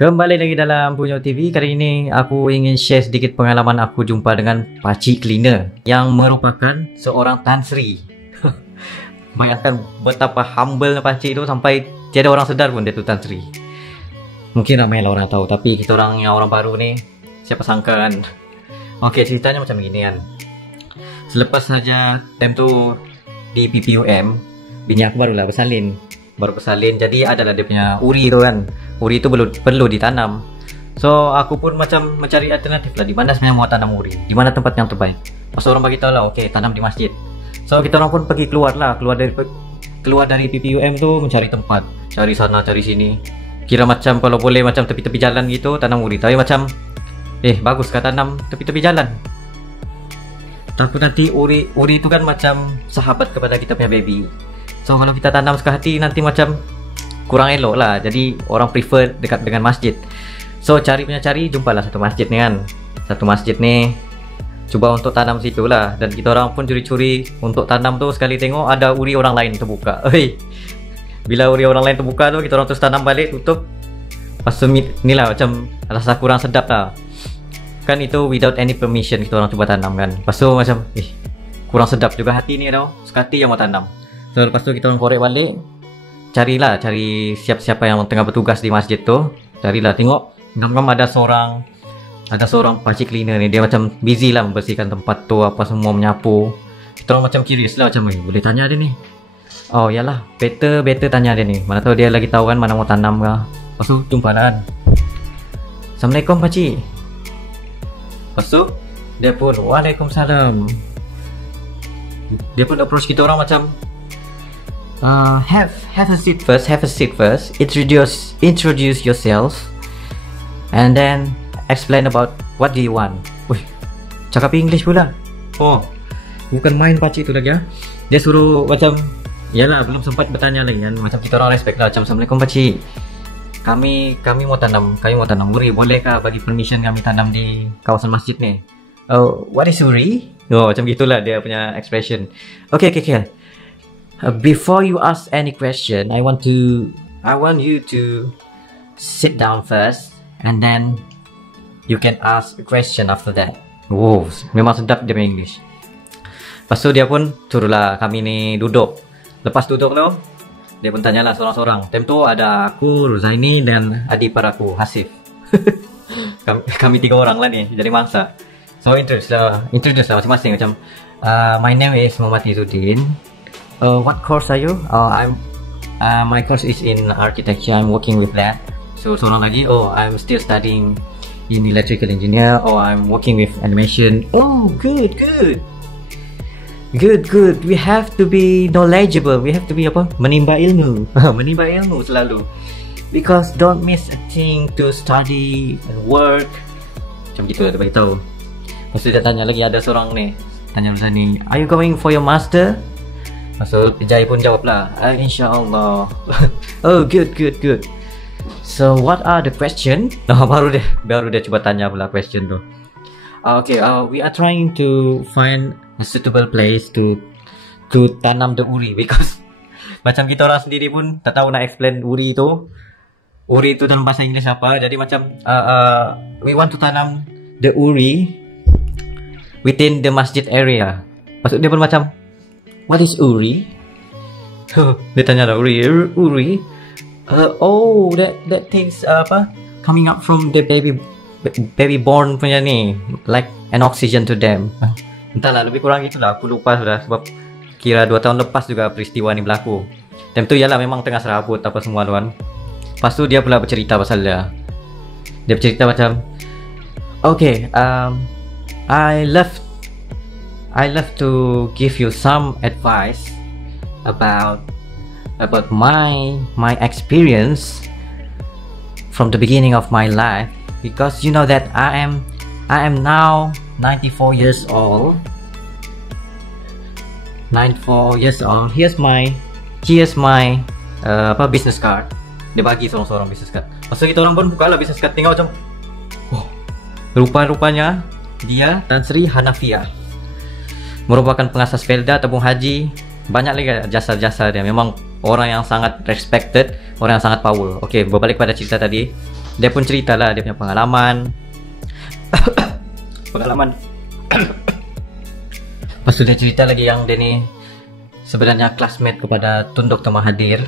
Kembali lagi dalam Punyo TV. Kali ini aku ingin share sedikit pengalaman aku jumpa dengan pakcik cleaner yang merupakan seorang Tan Sri. Bayangkan betapa humble pakcik itu sampai tiada orang sedar pun dia tu Tan Sri. Mungkin ramai lah orang tahu, tapi kita orang yang orang baru ni siapa sangka kan. Okey, ceritanya macam begini kan. Selepas saja time tu di PPUM, bini aku baru bersalin. Jadi adalah dia punya uri tu kan. Uri itu perlu ditanam. So aku pun macam mencari alternatif lah, di mana sebenarnya mau tanam uri, di mana tempat yang terbaik. Pas orang bagi tahu lah, okey, tanam di masjid. So kita orang pun pergi keluar dari PPUM tu mencari tempat, cari sana cari sini. Kira macam kalau boleh macam tepi-tepi jalan gitu tanam uri. Tapi macam bagus kan tanam tepi-tepi jalan. Tapi nanti uri itu kan macam sahabat kepada kita punya baby. So kalau kita tanam suka hati nanti macam kurang elok lah. Jadi orang prefer dekat dengan masjid. So jumpalah satu masjid ni kan. Satu masjid ni cuba untuk tanam situ lah. Dan kita orang pun curi-curi untuk tanam tu. Sekali tengok ada uri orang lain terbuka. Bila uri orang lain terbuka tu, kita orang terus tanam balik, tutup. Lepas tu ni lah macam rasa kurang sedap lah. Kan itu without any permission kita orang cuba tanam kan. Lepas tu macam kurang sedap juga hati ni tau. Suka hati yang mau tanam. So lepas tu kita orang korek balik, cari siapa yang tengah bertugas di masjid tu. Carilah, tengok ngam-ngam ada seorang pakcik cleaner ni. Dia macam busy lah membersihkan tempat tu, apa semua, menyapu. Kita orang macam curious lah, macam boleh tanya dia ni. Oh yalah, better tanya dia ni. Mana tahu dia lagi tahu kan mana mau tanam ke. Lepas tu jumpa lah kan. Assalamualaikum pakcik. Lepas tu dia pun waalaikumsalam. Dia pun approach kita orang macam have a seat first. Introduce yourself, and then explain about what do you want. Wih, cakap English pula. Oh, bukan main pakcik tu lagi ya. Dia suruh macam, yalah belum sempat bertanya lagi kan. Macam kita orang respect lah. Macam assalamualaikum pakcik. Kami mau tanam uri. Bolehkah bagi permission kami tanam di kawasan masjid ni? Oh, what is uri? Oh, macam gitulah dia punya expression. Okay. Before you ask any question, I want you to sit down first, and then you can ask a question after that. Wow, memang sedap dia punya English. Lepas tu dia pun suruhlah kami ni duduk. Lepas duduk tu, dia pun tanyalah seorang-seorang. Time tu ada aku, Ruzaini, dan adik aku, Hasif. kami 3 orang lah ni, jadi mangsa. So introduce lah masing-masing. Macam my name is Muhammad Izzuddin. What course are you? My course is in architecture. I'm working with that. So seorang lagi, I'm still studying in electrical engineer. I'm working with animation. Oh, good. We have to be knowledgeable. We have to be menimba ilmu. Menimba ilmu selalu. Because don't miss a thing to study and work. Macam gitu lah dia beritahu. Lepas tu dia tanya lagi, ada seorang ni tanya macam ni, are you going for your master? So Jai pun jawab lah, InsyaAllah. Oh, good. So what are the question? Baru dia cuba tanya pula question tu. We are trying to find a suitable place to tanam the uri. Because macam kita orang sendiri pun tak tahu nak explain uri tu dalam bahasa Inggeris apa. Jadi macam we want to tanam the uri within the masjid area. Maksud dia pun macam, what is uri? Dia tanya lah, uri. That things coming up from the baby born punya ni, like an oxygen to them. Entahlah, lebih kurang gitulah. Aku lupa sudah, sebab kira 2 tahun lepas juga peristiwa ni berlaku. Time tu yalah memang tengah serabut apa semua tu kan. Lepas tu dia pula bercerita pasal dia bercerita macam, I love to give you some advice about my experience from the beginning of my life, because you know that I am now 94 years old. Here's my business card. Dia bagi seorang business card. Masa kita orang pun buka lah business card, tengok macam, rupa-rupanya dia Tan Sri Hanafiah, merupakan pengasas Felda, tabung haji. Banyak lagi jasa-jasa dia. Memang orang yang sangat respected, orang yang sangat power. Berbalik pada cerita tadi. dia pun cerita lah dia punya pengalaman. Pengalaman. Lepas tu dia cerita lagi yang dia ni sebenarnya classmate kepada Tun Dr. Mahathir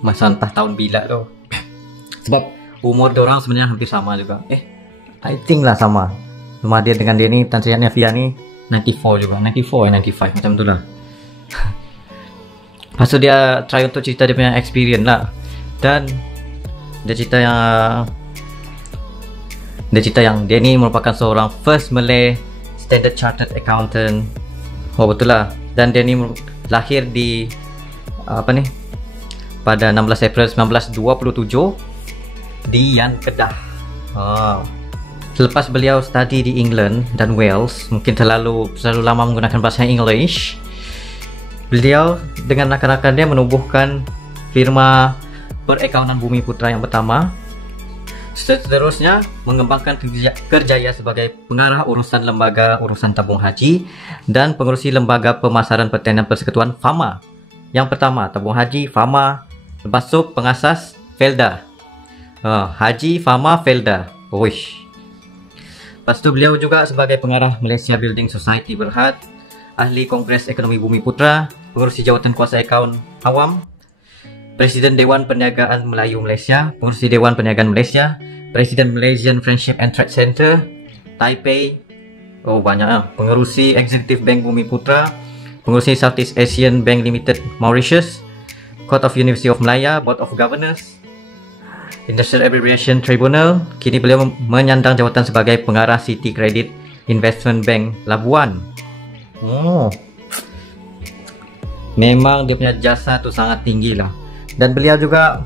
masa entah tahun bila tu. Sebab umur diorang sebenarnya hampir sama juga. I think lah sama. Mahathir dengan dia ni, Tan Sri Navia ni 94 juga. 94 95 macam tu lah. Lepas tu dia try untuk cerita dia punya experience lah. Dan dia cerita yang dia ni merupakan seorang first Malay Standard Chartered Accountant. Oh betul lah. Dan dia ni lahir di pada 16 April 1927 di Yan, Kedah. Selepas beliau study di England dan Wales, mungkin terlalu lama menggunakan bahasa English, beliau dengan rakan-rakan dia menubuhkan firma perakaunan Bumi Putra yang pertama. Seterusnya mengembangkan kerjaya sebagai pengarah urusan lembaga urusan tabung haji dan pengurusi lembaga pemasaran pertanian persekutuan FAMA. Yang pertama tabung haji FAMA, lepas tu pengasas Felda. Haji FAMA Felda. Oish. Lepas tu beliau juga sebagai pengarah Malaysia Building Society Berhad, ahli Kongres Ekonomi Bumi Putra, pengurusi jawatan kuasa akaun awam, Presiden Dewan Perniagaan Melayu Malaysia, pengurusi Dewan Perniagaan Malaysia, Presiden Malaysian Friendship and Trade Center, Taipei. Oh banyak lah. Pengurusi Eksekutif Bank Bumi Putra, pengurusi Southeast Asian Bank Limited Mauritius, Court of University of Malaya, Board of Governors, Industrial Abbreviation Tribunal. Kini beliau menyandang jawatan sebagai pengarah City Credit Investment Bank Labuan. Memang dia punya jasa tu sangat tinggi lah. Dan beliau juga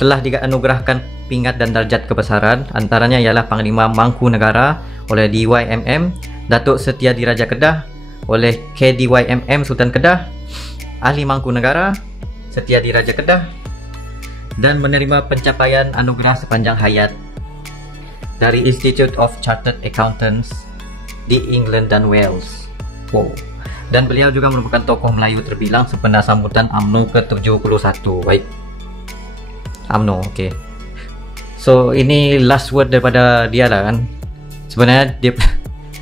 telah dianugerahkan pingat dan darjat kebesaran, antaranya ialah Panglima Mangku Negara oleh DYMM, Datuk Setiadi Raja Kedah oleh KDYMM Sultan Kedah, Ahli Mangku Negara Setiadi Raja Kedah, dan menerima pencapaian anugerah sepanjang hayat dari Institute of Chartered Accountants di England dan Wales. Dan beliau juga merupakan tokoh Melayu terbilang sempena sambutan UMNO ke-71. Baik, UMNO, okay. So ini last word daripada dia lah kan. Sebenarnya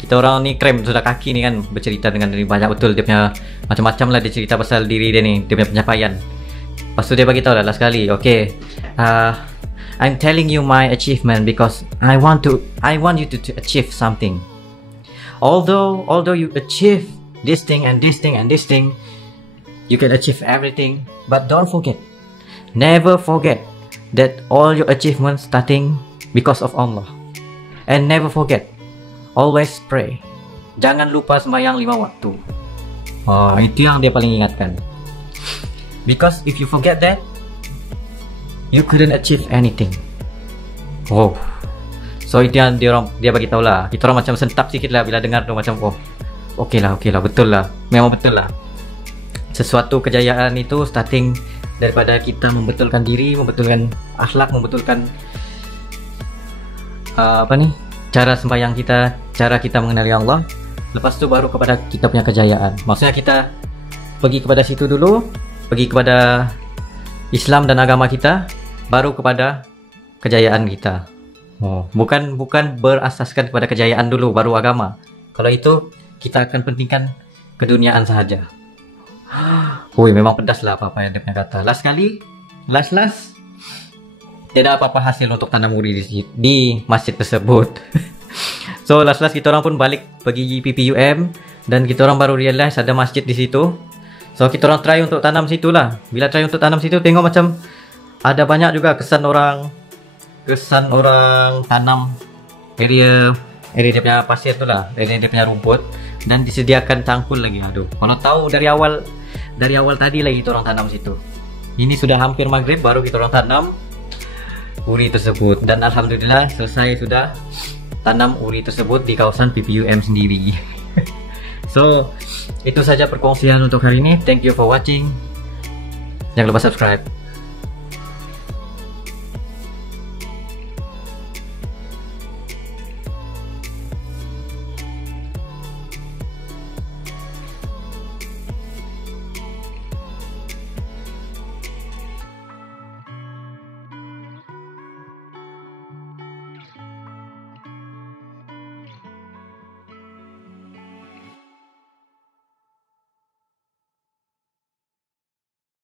kita orang ni krem sudah kaki ni kan, bercerita dengan dia banyak betul. Dia punya macam-macam lah, dia cerita pasal diri dia ni, dia punya pencapaian. Lepas tu dia bagi tahu lah last kali, okay, I'm telling you my achievement because I want you to achieve something. Although you achieve this thing and this thing and this thing, you can achieve everything, but don't forget, never forget that all your achievements starting because of Allah. And never forget, always pray. Jangan lupa sembahyang 5 waktu. Itu yang dia paling ingatkan. Because if you forget that, you couldn't achieve anything. So itu yang dia bagi tahu lah. Kita orang macam sentap sikit lah bila dengar tu, macam okey lah, betul lah, memang betul lah. Sesuatu kejayaan itu starting daripada kita membetulkan diri, membetulkan akhlak, membetulkan cara sembahyang kita, cara kita mengenali Allah. Lepas tu baru kepada kita punya kejayaan. Maksudnya kita pergi kepada situ dulu, pergi kepada Islam dan agama kita, baru kepada kejayaan kita. Bukan berasaskan kepada kejayaan dulu baru agama. Kalau itu kita akan pentingkan keduniaan sahaja. Memang pedas lah apa yang dia punya kata. Last tidak apa-apa hasil untuk tanam uri di masjid tersebut. So last kita orang pun balik pergi PPUM dan kita orang baru realize ada masjid di situ. So kita orang try untuk tanam situ lah. Bila try untuk tanam situ, tengok macam ada banyak juga kesan orang tanam area dia punya pasir tu lah, area dia punya rumput, dan disediakan cangkul lagi. Kalau tahu dari awal tadi lagi kita orang tanam situ. Ini sudah hampir maghrib baru kita orang tanam uri tersebut, dan alhamdulillah selesai sudah tanam uri tersebut di kawasan PPUM sendiri. So itu saja perkongsian untuk hari ini. Thank you for watching. Jangan lupa subscribe.